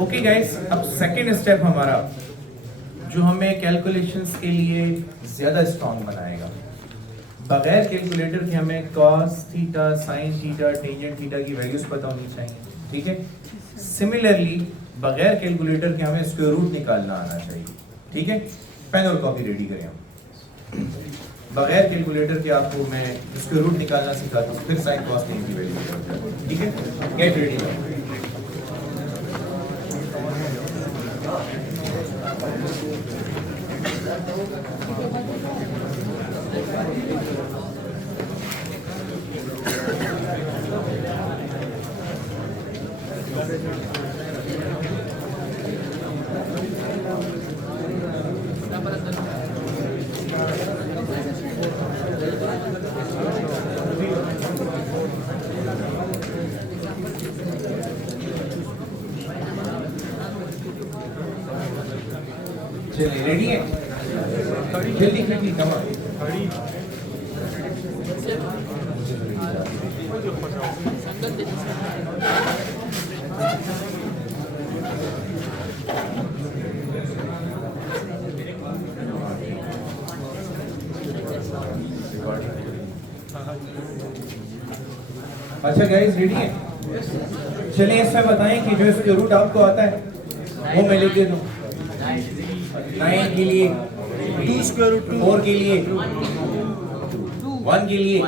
Okay guys, अब second step हमारा जो हमें कैलकुलेशंस के लिए ज़्यादा स्ट्रॉन्ग बनाएगा। बगैर कैलकुलेटर के हमें cos theta, sin theta, tangent theta की वैल्यूज पता होनी चाहिए, ठीक है। सिमिलरली बगैर कैलकुलेटर के हमें स्क्वायर रूट निकालना आना चाहिए, ठीक है। पेन और कॉपी रेडी करें हम। बगैर कैलकुलेटर के आपको मैं स्क्वायर रूट निकालना सिखाता हूँ, फिर sin cos tan की वैल्यू, ठीक है। Get ready. चलिए रेडी है, जल्दी जल्दी कम ऑन। अच्छा गाइस रेडी है, चलिए इसमें बताएं कि जो इसके रूट आपको आता है वो मैं लिख देता हूँ। 9 के लिए 2 स्क्वायर रूट 4 के लिए 1 के लिए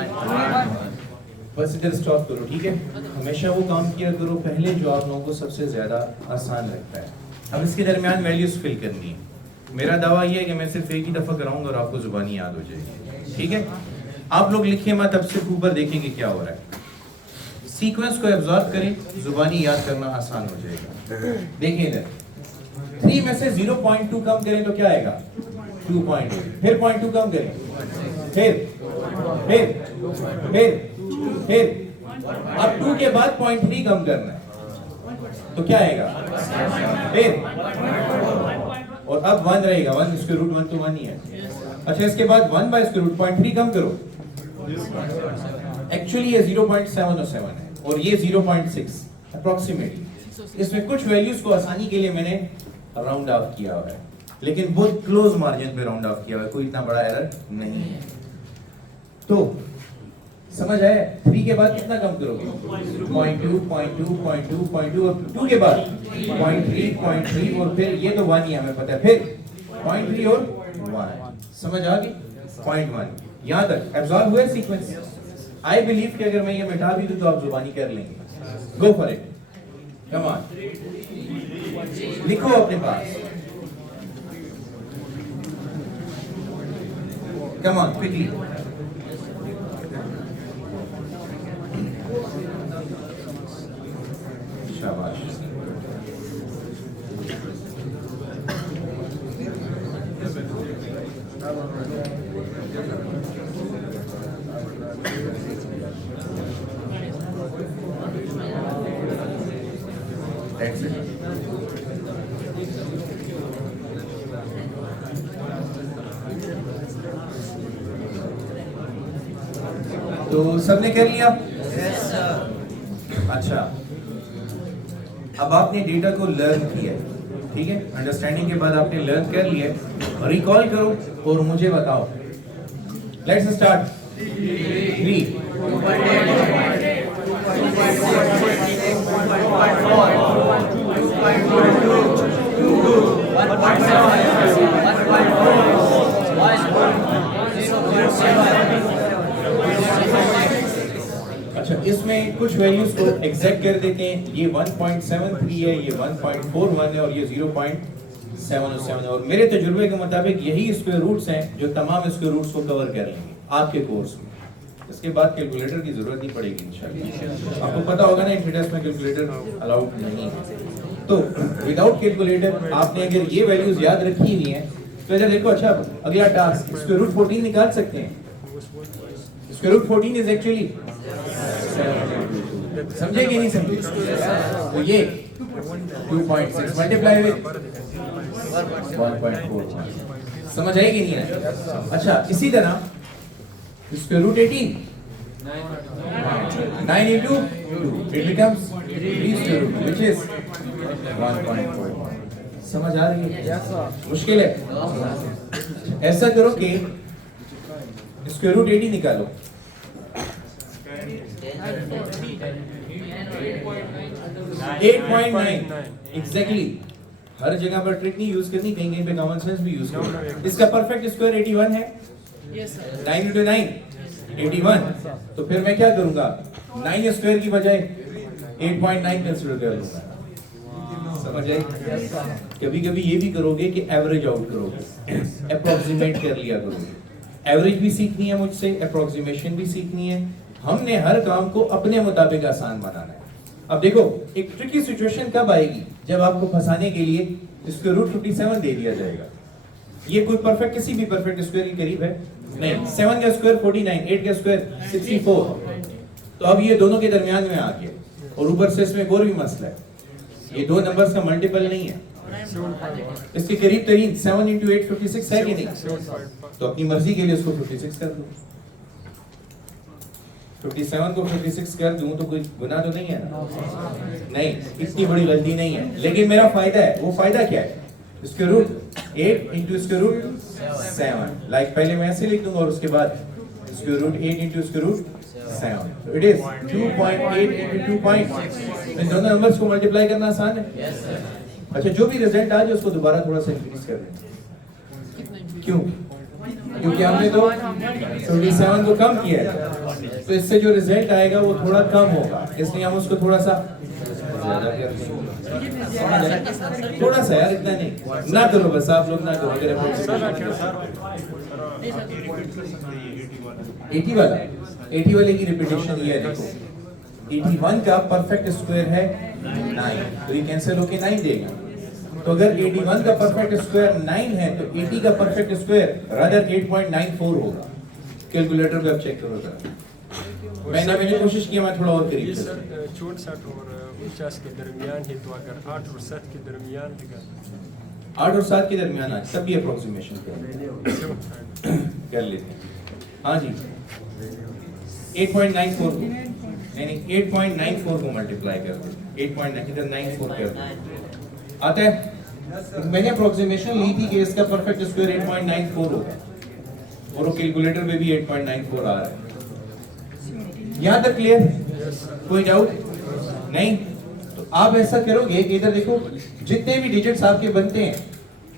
बस इधर स्टॉप करो, ठीक है। हमेशा वो काम किया करो पहले जो आप लोगों को सबसे ज्यादा आसान लगता है। अब इसके दरमियान वैल्यूज फिल करनी है। मेरा दावा ये है कि मैं सिर्फ एक ही दफा कराऊंगा और आपको जुबानी याद हो जाएगी, ठीक है। आप लोग लिखिए मत, अब सिर्फ ऊपर देखेंगे क्या हो रहा है। सीक्वेंस को एब्जॉर्ब करें, जुबानी याद करना आसान हो जाएगा। देखिए इधर 3 में से 0.2 कम करें तो क्या आएगा 2.8, फिर 0.2 कम करें, फिर अब 2 के बाद 0.3 कम करना है तो क्या आएगा, फिर और अब 1 रहेगा। 1 स्क्वायर रूट 1 तो 1 ही है। अच्छा इसके बाद 1 बाय स्क्वायर रूट 0.3 कम करो, एक्चुअली ये 0.707 है और ये 0.6 अप्रोक्सीमेटली। इसमें कुछ वैल्यूज को आसानी के लिए मैंने राउंड ऑफ किया हुआ है, लेकिन बहुत क्लोज मार्जिन पे राउंड ऑफ किया हुआ है, कोई इतना बड़ा एरर नहीं है। तो समझ आया, 3 के बाद कितना कम करोगे 0.2, 0.2, 0.2, 0.2 और 2 के बाद 0.3, 0.3 और फिर ये तो 1 ही हमें पता है, फिर 0.3 और 1। समझ आ गई 0.1 यहाँ तक एब्जॉर्ब हुए सीक्वेंस। आई बिलीव कि अगर मैं ये मिटा भी दूं तो आप जुबानी कर लेंगे। Go for it, come on, लिखो अपने पास, कम ऑन क्विकली। शाबाश। तो सबने कर लिया? Yes sir. अच्छा, अब आपने डेटा को लर्न किया, ठीक है। अंडरस्टैंडिंग के बाद आपने लर्न कर लिया, रिकॉल करो और मुझे बताओ। Let's start. 3 अच्छा इसमें कुछ वैल्यूज को एग्जैक्ट कर देते हैं। ये 1.73 है, ये 1.41 है और ये 0.707 है। और मेरे तजुर्बे के मुताबिक यही स्क्वायर रूट्स हैं जो तमाम स्क्वायर रूट्स को कवर कर लेंगे आपके कोर्स में। इसके बाद कैलकुलेटर की जरूरत नहीं पड़ेगी इंशाल्लाह। आपको पता होगा ना इंट्रोडक्शन में कैलकुलेटर अलाउड नहीं है। तो विदाउट कैलकुलेटर आपने अगर ये वैल्यूज याद रखी हुई हैं तो इधर देखो। अच्छा अगला टास्क, स्क्वायर रूट 14 निकाल सकते हैं। स्क्वायर रूट 14 इज एक्चुअली, समझे कि नहीं समझे? तो ये 2.6 मल्टीप्लाई विद 1.4, समझ आएगी नहीं है? अच्छा इसी तरह square root 18 9 into 2 it becomes 3 square root which is 1.4 समझ आ रही है? मुश्किल है? ऐसा करो कि स्क्वायर रूट 80 निकालो। 8.9 एग्जैक्टली। हर जगह पर ट्रिक नहीं यूज करनी, कहीं कहीं पे कॉमन सेंस भी यूज करना। इसका परफेक्ट स्क्वायर 81 है। 9 into 9 81। तो फिर मैं क्या करूंगा, 9 स्क्वायर की बजाय 8.9 कंसीडर कर लूंगा। समझ आई? कभी कभी ये भी करोगे कि एवरेज आउट करोगे, अप्रोक्सीमेट कर लिया करोगे। एवरेज भी सीखनी है मुझसे, अप्रोक्सीमेशन भी सीखनी है। हमने हर काम को अपने मुताबिक आसान बनाना है। अब देखो, एक ट्रिकी सिचुएशन कब आएगी, जब आपको फंसाने के लिए स्क्वायर रूट 57 दे दिया जाएगा। ये कोई परफेक्ट, किसी भी परफेक्ट स्क्वायर के करीब है नहीं। 7 का स्क्वायर 49, 8 का स्क्वायर 64। तो अब ये दोनों के दरमियान में आ गया, और ऊपर से इसमें एक और भी मसला है, ये दो नंबर्स का मल्टीपल नहीं है। इसके करीब तरीन 7 into 8 56 है कि नहीं? तो अपनी मर्जी के लिए उसको 56 कर दो। 57 को 56 कर दूं तो कोई गुनाह तो नहीं है ना? नहीं, इतनी बड़ी गलती नहीं है। लेकिन मेरा फायदा है, वो फायदा क्या है? Square root 8 into square root 7। Like पहले मैं ऐसे लिख दूंगा और उसके बाद square root 8 into square root 7। तो इट इज 2.8 into 2.6। इन दोनों नंबर्स को मल्टीप्लाई करना आसान है। अच्छा, जो भी रिजल्ट आ जाए उसको दोबारा थोड़ा सा इंक्रीज कर दें। क्यों? क्योंकि हमने तो 37 को कम किया है, तो इससे जो रिजल्ट आएगा वो थोड़ा कम होगा, इसलिए हम उसको थोड़ा सा ज्यादा कर देंगे। थोड़ा सा यार, इतना नहीं ना करो, बस आप लोग ना करो। अगर 80 वाले की रिपीटेशन ये है, देखो 81 का परफेक्ट स्क्वायर है 9, तो ये कैंसिल होके 9 देगा। तो अगर 81 का परफेक्ट स्क्वायर 9 है तो 80 का परफेक्ट स्क्वायर रादर 8.94 होगा। कैलकुलेटर पे आप चेक करो जरा। मैंने कोशिश किया, मैं थोड़ा और करीब। ये सर 64 और 49 के दरमियान है, तो अगर 8 और 7 के दरमियान है, 8 और 7 के दरमियान आज तब भी अप्रोक्सीमेशन कर लेते हैं। हाँ जी, 8.94 को नहीं 8.94 को मल्टीप्लाई कर दो। 8.9 इधर 94 कर दो, आता है? मैंने अप्रोक्सीमेशन ली थी कि इसका परफेक्ट स्क्वायर 8.94 होगा, और वो कैलकुलेटर में भी 8.94 आ रहा है। यहाँ तक क्लियर? कोई डाउट नहीं? तो आप ऐसा करोगे कि इधर देखो, जितने भी डिजिट्स आपके बनते हैं,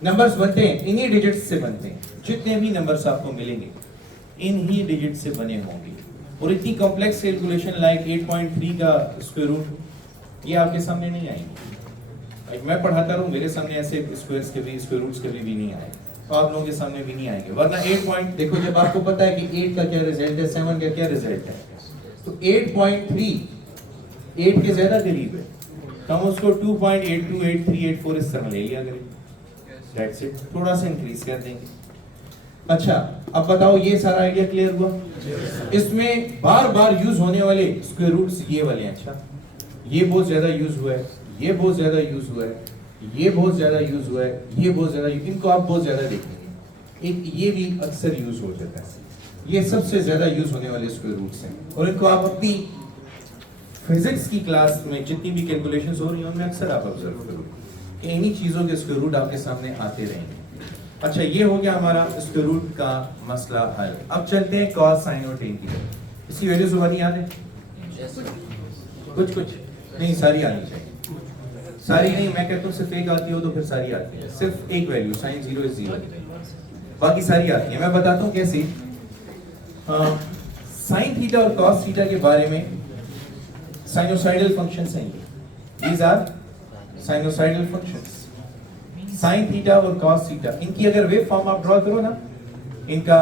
नंबर्स बनते हैं, इन्हीं डिजिट्स से बनते हैं। जितने भी नंबर्स आपको मिलेंगे इन्हीं डिजिट से बने होंगे। और इतनी कॉम्प्लेक्स कैलकुलेशन लाइक 8.3 का स्क्वायर रूट, ये आपके सामने नहीं आएंगे। मैं पढ़ाता रहूं, मेरे सामने ऐसे स्क्वायर्स के भी, स्क्वायर रूट्स के भी नहीं आए, तो आप लोगों के सामने भी नहीं आएंगे। वरना 8 पॉइंट देखो, जब आपको पता है कि 8 का क्या रिजल्ट है, 7 का क्या रिजल्ट है, तो 8.3 8 के ज्यादा करीब है, तो हम उसको 2.82 83 84 इस तरह ले लिया करेंगे। दैट्स इट, थोड़ा सा इंक्रीज कर देंगे। अच्छा, अब बताओ, ये सारा आइडिया क्लियर हुआ? इसमें बार बार यूज होने वाले स्क्वायर रूट्स ये वाले हैं। अच्छा, ये बहुत ज्यादा यूज हुआ है, ये बहुत ज्यादा यूज हुआ है, ये बहुत ज्यादा यूज हुआ है, ये बहुत ज्यादा, इनको आप बहुत ज्यादा देखेंगे। एक ये भी अक्सर यूज हो जाता है। ये सबसे ज्यादा यूज होने वाले स्क्वायर रूट्स हैं, और इनको आप अपनी फिजिक्स की क्लास में जितनी भी कैलकुलेशंस हो रही हैं उनमें अक्सर आप ऑब्जर्व करोगे कि इन्हीं चीजों के स्क्वायर रूट आपके सामने आते रहेंगे। अच्छा, ये हो गया हमारा स्क्वायर रूट का मसला हल। अब चलते हैं कॉस, साइन और टेन की तरफ। इसकी वैल्यू जुबानी याद है? कुछ नहीं, सारी आनी चाहिए। सारी नहीं, मैं कहता हूँ सिर्फ एक आती हो तो फिर सारी आती है। सिर्फ एक वैल्यू, साइन 0 इज 0, बाकी सारी आती है। मैं बताता हूँ कैसे। साइन थीटा और कॉस थीटा के बारे में साइनोसाइडल फंक्शंस हैं ये। These are sinusoidal functions. Sine theta और कॉस थीटा, इनकी अगर वेव फॉर्म आप ड्रॉ करो ना, इनका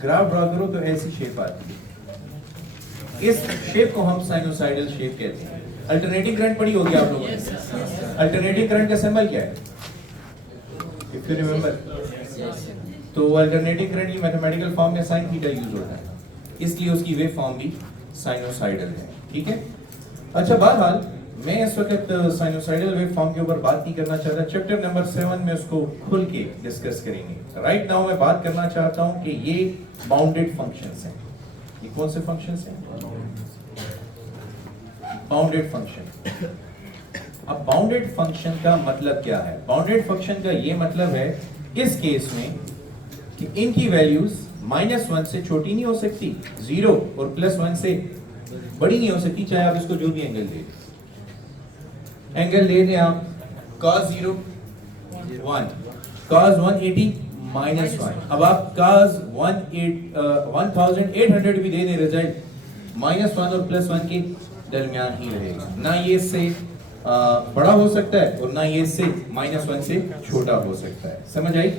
ग्राफ ड्रॉ करो तो ऐसी शेप आती है। इस शेप को हम साइनोसाइडल शेप कहते हैं। अल्टरनेटिंग करंट पढ़ी होगी आप लोगों ने। अल्टरनेटिंग करंट का सिंबल क्या है? इफ यू रिमेंबर, तो अल्टरनेटिंग करंट की मैथमेटिकल फॉर्म में साइन थीटा यूज होता है, इसलिए उसकी वेव फॉर्म भी साइनोसाइडल है। ठीक है? अच्छा, बहरहाल मैं इस वक्त साइनोसाइडल वेव फॉर्म के ऊपर बात नहीं करना चाहता। चैप्टर नंबर 7 में उसको खुल के डिस्कस करेंगे। राइट नाउ मैं बात करना चाहता हूं कि ये बाउंडेड फंक्शंस हैं। ये कौन से फंक्शंस हैं? Bounded function. अब बाउंडेड फंक्शन का मतलब क्या है? बाउंडेड फंक्शन का ये मतलब है इस केस में कि इनकी वैल्यूज -1 से छोटी नहीं हो सकती, 0 और +1 से बड़ी नहीं हो सकती, चाहे आप इसको जो भी एंगल दे दें। एंगल दे दें आप cos 0 1, cos 180 -1। अब आप cos 1800 भी दे दें, रिजल्ट -1 और +1 के दरमियान ही रहेगा। ना ये इससे बड़ा हो सकता है और ना ये इससे -1 से छोटा हो सकता है। समझ आई?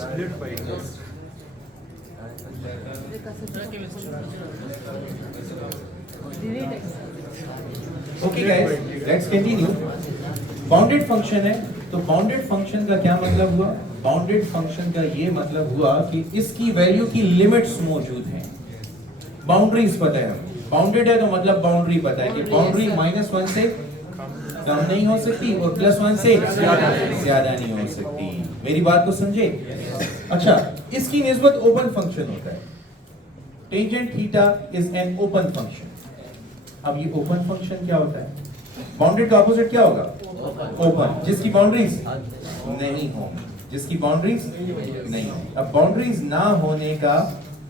Split by this. Okay guys, let's continue. Bounded function है, तो बाउंडेड फंक्शन का क्या मतलब हुआ? बाउंडेड फंक्शन का ये मतलब हुआ कि इसकी वैल्यू की लिमिट्स मौजूद हैं, बाउंड्रीज पता है हमें। बाउंडेड है तो मतलब बाउंड्री पता है कि बाउंड्री -1 से कम नहीं हो सकती और +1 से ज्यादा नहीं हो सकती। मेरी बात को समझे? अच्छा, इसकी निस्बत ओपन फंक्शन होता है। Tangent theta is an open function. अब ये ओपन फंक्शन क्या होता है? बाउंडेड का ऑपोजिट क्या होगा? ओपन, जिसकी बाउंड्रीज नहीं होंगी, जिसकी बाउंड्रीज नहीं होंगी। अब बाउंड्रीज ना होने का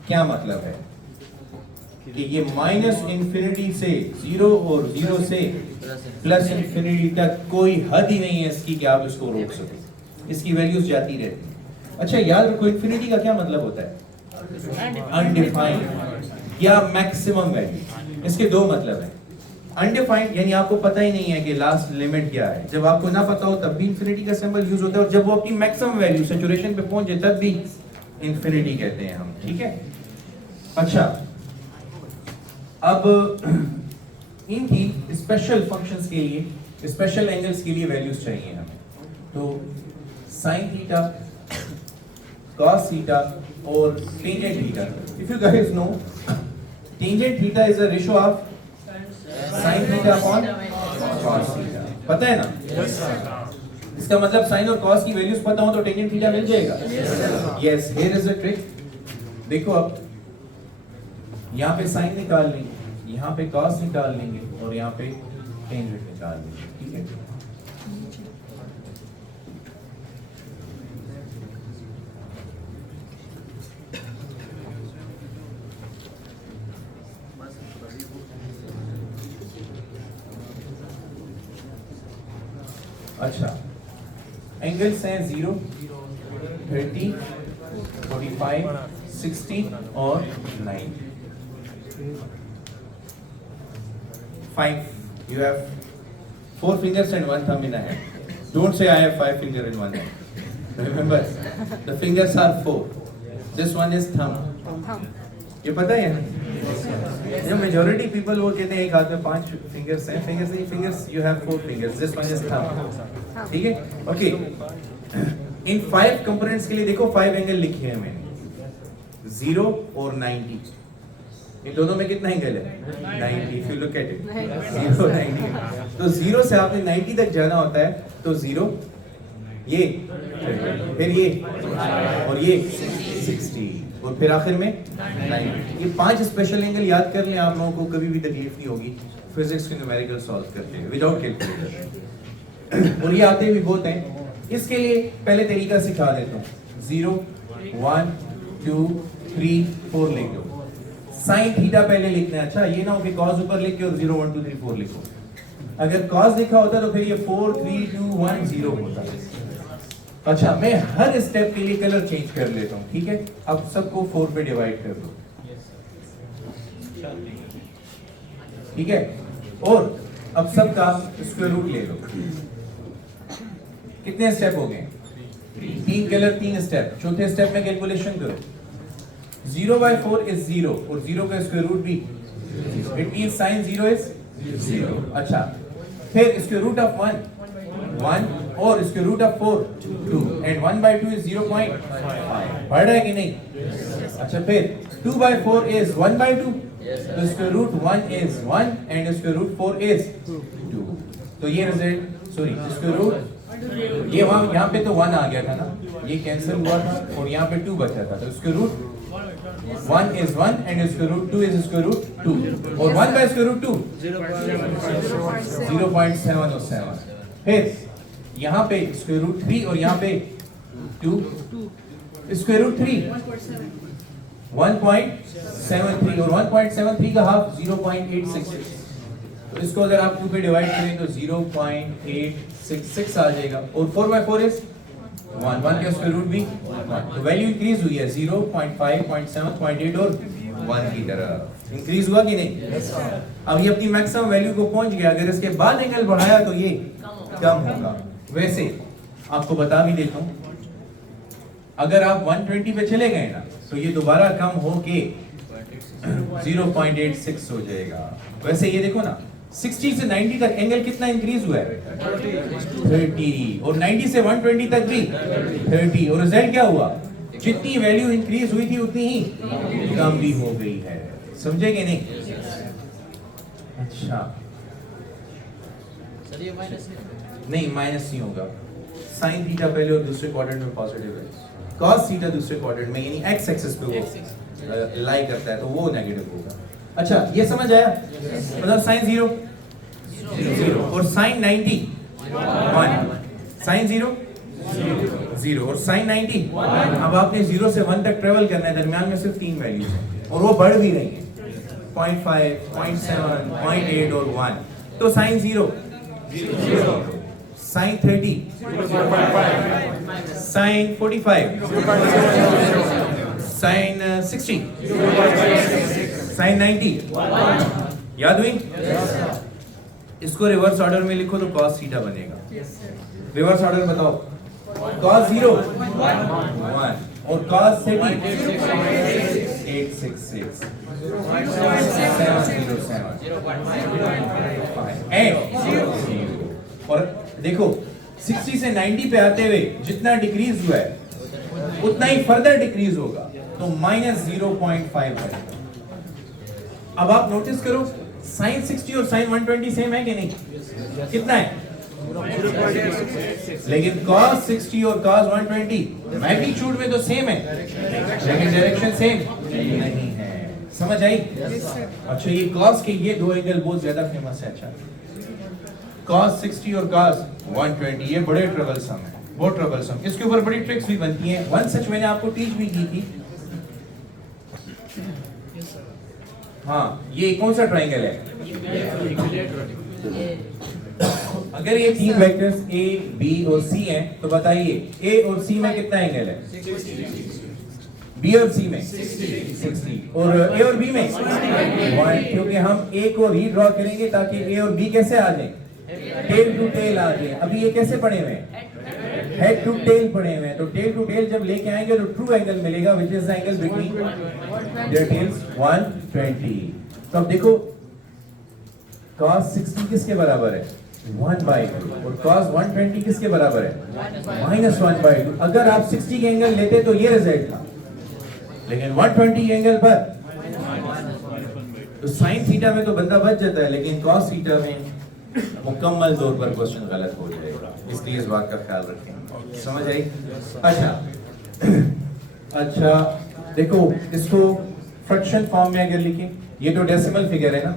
क्या मतलब है कि ये -∞ से 0 और 0 से +∞ तक कोई हद ही नहीं है इसकी कि आप इसको रोक सको, इसकी वैल्यूज जाती रहती हैं। अच्छा, याद रखो इन्फिनिटी का क्या मतलब होता है? अनडिफाइंड या मैक्सिमम वैल्यू। इसके दो मतलब हैं। अनडिफाइंड यानी आपको पता ही नहीं है कि लास्ट लिमिट क्या है। जब आपको ना पता हो तब भी इन्फिनिटी का सिंबल यूज होता है, और जब वो अपनी मैक्सिमम वैल्यू सैचुरेशन पे पहुंचे तब भी इन्फिनिटी कहते हैं हम। ठीक है? अच्छा, अब इनकी स्पेशल फंक्शंस के लिए, स्पेशल एंगल्स के लिए वैल्यूज चाहिए हमें। तो sin थीटा, cos थीटा और tangent theta. If you guys know, tangent theta is a ratio of sin theta upon cos theta. पता है ना? इसका मतलब sin और cos की वैल्यूज पता हो तो टेंजेंट थीटा मिल जाएगा। Yes, here is a trick. देखो, अब यहाँ पे sin निकाल लेंगे, यहाँ पे cos निकाल लेंगे और यहाँ पे टेंजेंट निकाल लेंगे। ठीक है? अच्छा, एंगल्स हैं 0, 30, 45, 60 और 9। 5. You have 4 fingers and 1 thumb in a hand. Don't say I have 5 fingers in one hand. Remember, the fingers are 4. This one is thumb. ये पता है? जो मेजॉरिटी पीपल वो कहते हैं एक हाथ में 5 फिंगर्स हैं। फिंगर्स नहीं, fingers you have 4 fingers. This one is thumb. ठीक है? ओके, इन 5 कंपोनेंट्स के लिए देखो 5 एंगल लिखे हैं मैंने, 0 और 90। इन दोनों में कितना एंगल है? 90। If you look at it, 0 90। तो 0 से आपने 90 तक जाना होता है, तो 0 ये, फिर ये और ये 60 और फिर आखिर में 90। ये 5 स्पेशल एंगल याद कर लें, आप लोगों को कभी भी तकलीफ नहीं होगी फिजिक्स के न्यूमेरिकल सॉल्व करते हुए विदाउट कैलकुलेटर। और ये आते भी बहुत हैं। इसके लिए पहले तरीका सिखा देता हूँ। 0, 1, 2, 3, 4 लिख दो। साइन थीटा पहले लिखना है। अच्छा, ये ना हो कि cos ऊपर लिख के और 0, 1, 2, 3, 4 लिखो। अगर cos लिखा होता तो फिर ये 4, 3, 2, 1, 0 होता। अच्छा, मैं हर स्टेप के लिए कलर चेंज कर लेता हूँ। ठीक है? अब सबको 4 पे डिवाइड कर दो। ठीक है? और अब सबका स्क्वायर रूट ले लो। कितने स्टेप हो गए? 3 कलर, 3 स्टेप। चौथे स्टेप में कैलकुलेशन करो। 0/4 is 0 और 0 का स्क्वायर रूट भी। It means sin 0 is 0। अच्छा, फिर स्क्वायर रूट ऑफ 1 और square root of 4 2 and 1/2 is 0.5। पढ़ रहा है कि नहीं? अच्छा, फिर 2 by 4 is 1 by 2. तो square root 1 is 1 and square root 4 is 2. तो ये रिजल्ट सॉरी स्क्वायर रूट ये वहां यहाँ पे तो 1 आ गया था ना, ये कैंसिल हुआ था और यहाँ पे 2 बचा था, तो square root 1 is 1 and square root 2 is square root 2 और 1 by square root 2 0.707. फिर यहाँ पे square root 3 और यहाँ पे 2 square root 3 1.73 और 1.73 का हाफ 0.866. तो इसको अगर आप 2 पे डिवाइड करें तो 0.866 आ जाएगा और 4 by 4 is 1 का स्क्वायर रूट भी 1. तो वैल्यू इंक्रीज हुई है 0.5, 0.7, 0.8 और 1 की तरह इंक्रीज हुआ कि नहीं? अब ये अपनी मैक्सिमम वैल्यू को पहुंच गया. अगर इसके बाद एंगल बढ़ाया तो ये कम होगा. वैसे आपको बता भी देता हूं, अगर आप 120 पे चले गए ना तो ये दोबारा कम होके 0.86 हो जाएगा. वैसे ये देखो ना 60 से 90 तक एंगल कितना इंक्रीज हुआ है? 30 और 90 से 120 तक भी 30 और रिजल्ट क्या हुआ? जितनी वैल्यू इंक्रीज हुई थी उतनी ही कम भी हो गई है. समझे कि नहीं? अच्छा नहीं माइनस नहीं होगा. साइन थीटा पहले और दूसरे क्वाड्रेंट में पॉजिटिव है, कॉस थीटा दूसरे क्वाड्रेंट में यानी एक्स एक्सिस पे वो लाई करता है तो वो नेगेटिव होगा. अच्छा ये समझ आया? मतलब साइन 0 और साइन 90 1, साइन 0 और साइन 90. अब आपने 0 से 1 तक ट्रेवल करना है, दरमियान में सिर्फ 3 वैल्यूज हैं और वो बढ़ भी रही है 0.5, 0.7, 0.8 और 1. तो sine 0 sine 30 sine 45 sine 60 sine 90. याद हुई? इसको रिवर्स ऑर्डर में लिखो तो cos थीटा बनेगा. रिवर्स ऑर्डर बताओ. cos 0 1 और cos 30 866 707 और देखो 60 से 90 पे आते हुए जितना डिक्रीज हुआ है उतना ही फर्दर डिक्रीज होगा तो -0.5 है. अब आप नोटिस करो साइन 60 और साइन 120 सेम है कि नहीं? कितना है? लेकिन cos 60 और cos 120 मैग्नीट्यूड में तो सेम है लेकिन डायरेक्शन सेम नहीं है. समझ आई? अच्छा ये cos के ये दो एंगल बहुत ज्यादा फेमस है. अच्छा cos 60 और cos 120 ये बड़े ट्रबलसम है, बहुत ट्रबलसम. इसके ऊपर बड़ी ट्रिक्स भी बनती हैं. वन सच मैंने आपको टीच भी की थी. हाँ ये कौन सा ट्रायंगल है? अगर ये तीन वेक्टर्स A, B और C हैं तो बताइए A और C में कितना एंगल है? 60. B और C में 60 और A और B में 1, क्योंकि हम A को रीड्रॉ करेंगे ताकि A और B कैसे आ जाए? टेल टू टेल आ जाए. अभी ये कैसे पढ़े हुए हैं? हेड टू टेल पढ़े हुए हैं. तो टेल टू टेल जब लेके आएंगे तो ट्रू एंगल मिलेगा which is the angle between their tales 120. तो अब देखो cos 60 किसके बराबर है? 1/2 और cos 120 किसके बराबर है? -1/2. अगर आप 60 के एंगल लेते तो ये रिजल्ट था, लेकिन 120 के एंगल पर तो साइन थीटा में तो बंदा बच जाता है लेकिन cos थीटा में मुकम्मल तौर पर क्वेश्चन गलत हो जाएगा. इसलिए इस बात का ख्याल रखें. समझ आई? अच्छा देखो इसको फ्रैक्शन फॉर्म में अगर लिखें, ये तो डेसिमल फिगर है ना,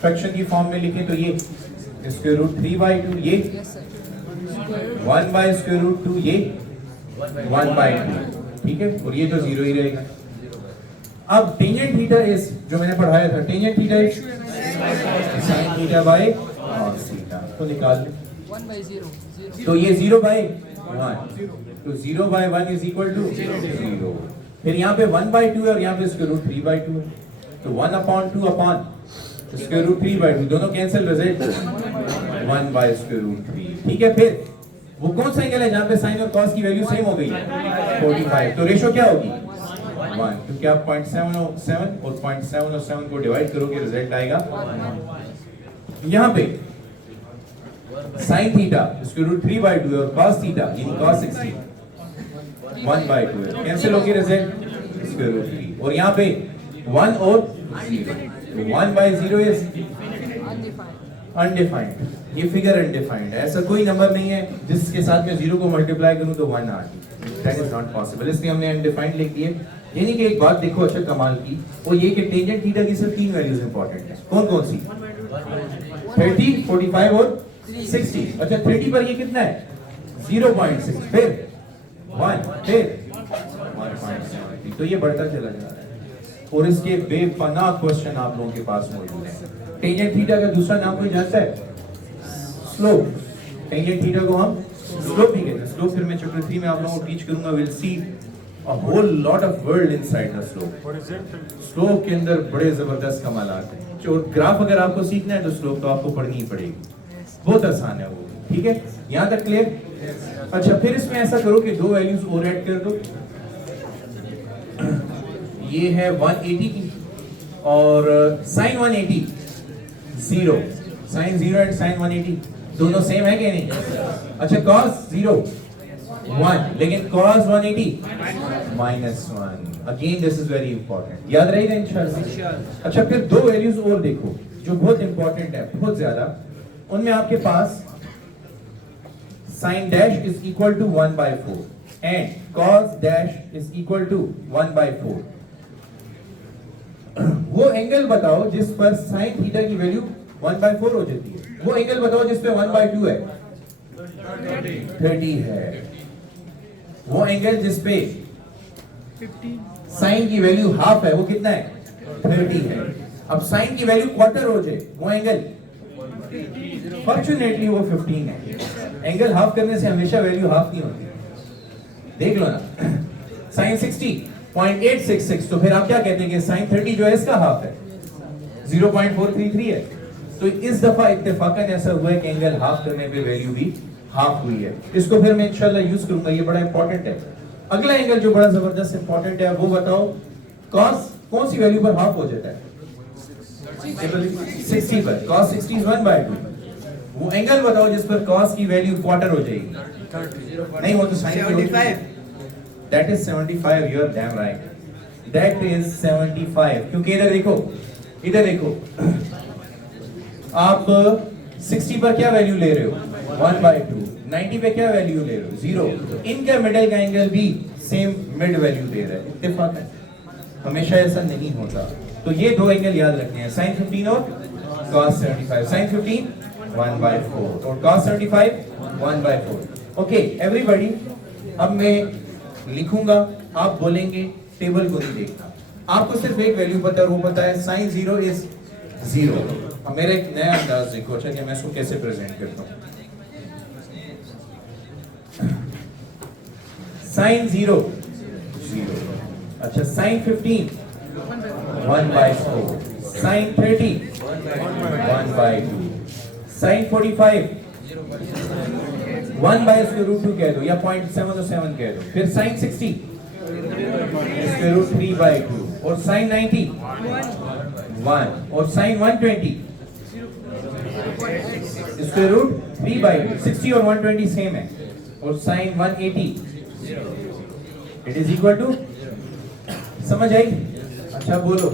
फ्रैक्शन की फॉर्म में लिखें तो ये स्क्वायर रूट 3/2 ये 1 बाय स्क्वायर रूट 2 ये 1/2. ठीक है और ये तो 0 ही रहेगा. अब टेंजेंट थीटा इज जो मैंने पढ़ाया था, tangent theta is sin theta by cos theta. तो निकाल लें 1/0 तो ये 0/1 तो 0/1 इज इक्वल टू 0. फिर यहाँ पे 1/2 है और यहाँ पे स्क्वायर रूट 3/2 है तो 1/2 अपॉन स्क्वायर रूट 3/2 दोनों कैंसिल, रिजल्ट 1/√3. ठीक है. फिर वो कौन सा एंगल है जहाँ पे साइन और कॉस की वैल्यू सेम हो गई है? 45. तो रेशो क्या होगी? 1, क्योंकि आप 0.707 और 0.707 को डिवाइड करोगे रिजल्ट आएगा. यहाँ पे साइन थीटा स्क्वायर रूट 3/2 और cos थीटा यानी cos 60 1/2 है, कैंसिल होगी रिजल्ट स्क्वायर रूट 3 और यहाँ पे 1 और 1 by 0 इज Undefined. अनडिफाइंड। ये फिगर अनडिफाइंड है, ऐसा कोई नंबर नहीं है जिसके साथ मैं 0 को मल्टीप्लाई करूं तो 1 आ जाए, दैट इज नॉट पॉसिबल, इसलिए हमने अनडिफाइंड लिख दिए। यानी कि एक बात देखो अच्छा कमाल की, वो ये कि टेंजेंट थीटा की सिर्फ 3 वैल्यूज इंपॉर्टेंट है। कौन कौन सी? 30, 45 और 60। अच्छा 30 पर ये कितना है? 0.6, फिर 1, फिर 1.7, तो ये बढ़ता चला जा रहा है। और इसके बेपनाह क्वेश्चन आप लोगों के पास मौजूद है। टेंजेंट थीटा का दूसरा नाम कोई जानता है? स्लोप। टेंजेंट थीटा को हम स्लोप भी कहते हैं। स्लोप फिर मैं चैप्टर 3 में आप लोगों को टीच करूंगा। Will see a whole lot of world inside the slope. Horizontal. Slope के अंदर बड़े जबरदस्त कमालात हैं। जो ग्राफ अगर आपको सीखना है तो स्लोप तो आपको पढ़नी ही पड़ेगी, बहुत आसान है वो, ठीक है? यहाँ तक क्लियर? अच्छा फिर इसमें ऐसा करो कि 2 वैल्यूज और ऐड कर दो। ये है 180 की और sin 180 0, sin 0 एंड sin 180 दोनों सेम है कि नहीं? अच्छा cos 0 1, लेकिन cos 180 -1। Again this is very important, याद रहेगा इंशाल्लाह। अच्छा फिर 2 वैल्यूज और देखो जो बहुत इंपॉर्टेंट है, बहुत ज्यादा। उनमें आपके पास sin dash is equal to 1/4 and cos dash is equal to 1/4। वो एंगल बताओ जिस पर sin थीटा की वैल्यू 1/4 हो जाती है। वो एंगल बताओ जिस पे 1/2 है, 30 है। वो एंगल जिस पे साइन की वैल्यू हाफ है वो कितना है? 30 है। अब साइन की वैल्यू क्वार्टर हो जाए, वो एंगल फॉर्चुनेटली वो 15 है। एंगल हाफ करने से हमेशा वैल्यू हाफ नहीं होती, देख लो ना। साइन 60.866, तो फिर आप क्या कहते हैं कि साइन 30 जो है इसका हाफ है, 0.433 है। तो इस दफा इत्तेफाकन ऐसा हुआ है कि एंगल हाफ करने पे वैल्यू भी हाफ हुई है। इसको फिर मैं इंशाल्लाह यूज करूंगा, ये बड़ा इंपॉर्टेंट है। अगला एंगल जो बड़ा जबरदस्त इंपॉर्टेंट है वो बताओ, cos कौन सी वैल्यू पर हाफ हो जाता है? 60 पर। cos 60 is 1/2। वो एंगल बताओ जिस पर cos की वैल्यू क्वार्टर हो जाएगी। नहीं वो तो sin की होती है। That is 75, you are damn right. That is 75, क्योंकि इधर देखो, इधर देखो, आप 60 पर क्या वैल्यू ले रहे हो? 1/2। 90 पे क्या वैल्यू ले रहे हो? 0। इनका मिडिल का एंगल भी सेम मिड वैल्यू दे रहा है, इत्तेफाक है, हमेशा ऐसा नहीं होता। तो ये 2 एंगल याद रखने हैं, sin 15 और cos 75। sin 15 1/4 और cos 75 1/4। ओके एवरीबॉडी, अब मैं लिखूंगा, आप बोलेंगे, टेबल को नहीं देखना, आपको सिर्फ एक वैल्यू पता है, वो पता है sin 0 is 0। अब मेरा एक नया अंदाज देखो अच्छा कि मैं इसको कैसे प्रेजेंट करता हूँ। sin 0 0, अच्छा sin 15 1/4, sin 30 1/2, sin 45 1/√2 कह दो या 0.707 कह दो, फिर sin 60 √3/2 और sin 90 1 और sin 120 √3/2। 60 और 120 सेम है और sin 180 it is equal to, समझ आई? अच्छा बोलो,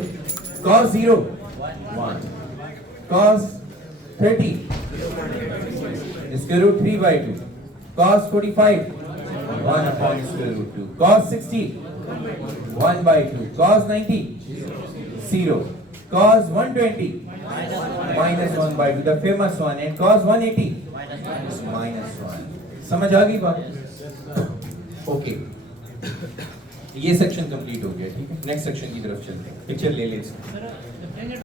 cos 0 1, cos 30 √3/2, cos 45 1/√2, cos 60 1/2, cos 90 0, cos 120 -1/2, the famous one, and cos 180 -1। समझ आ गई बात? ओके ये सेक्शन कंप्लीट हो गया, ठीक है? नेक्स्ट सेक्शन की तरफ चलते हैं, पिक्चर ले ले इसको।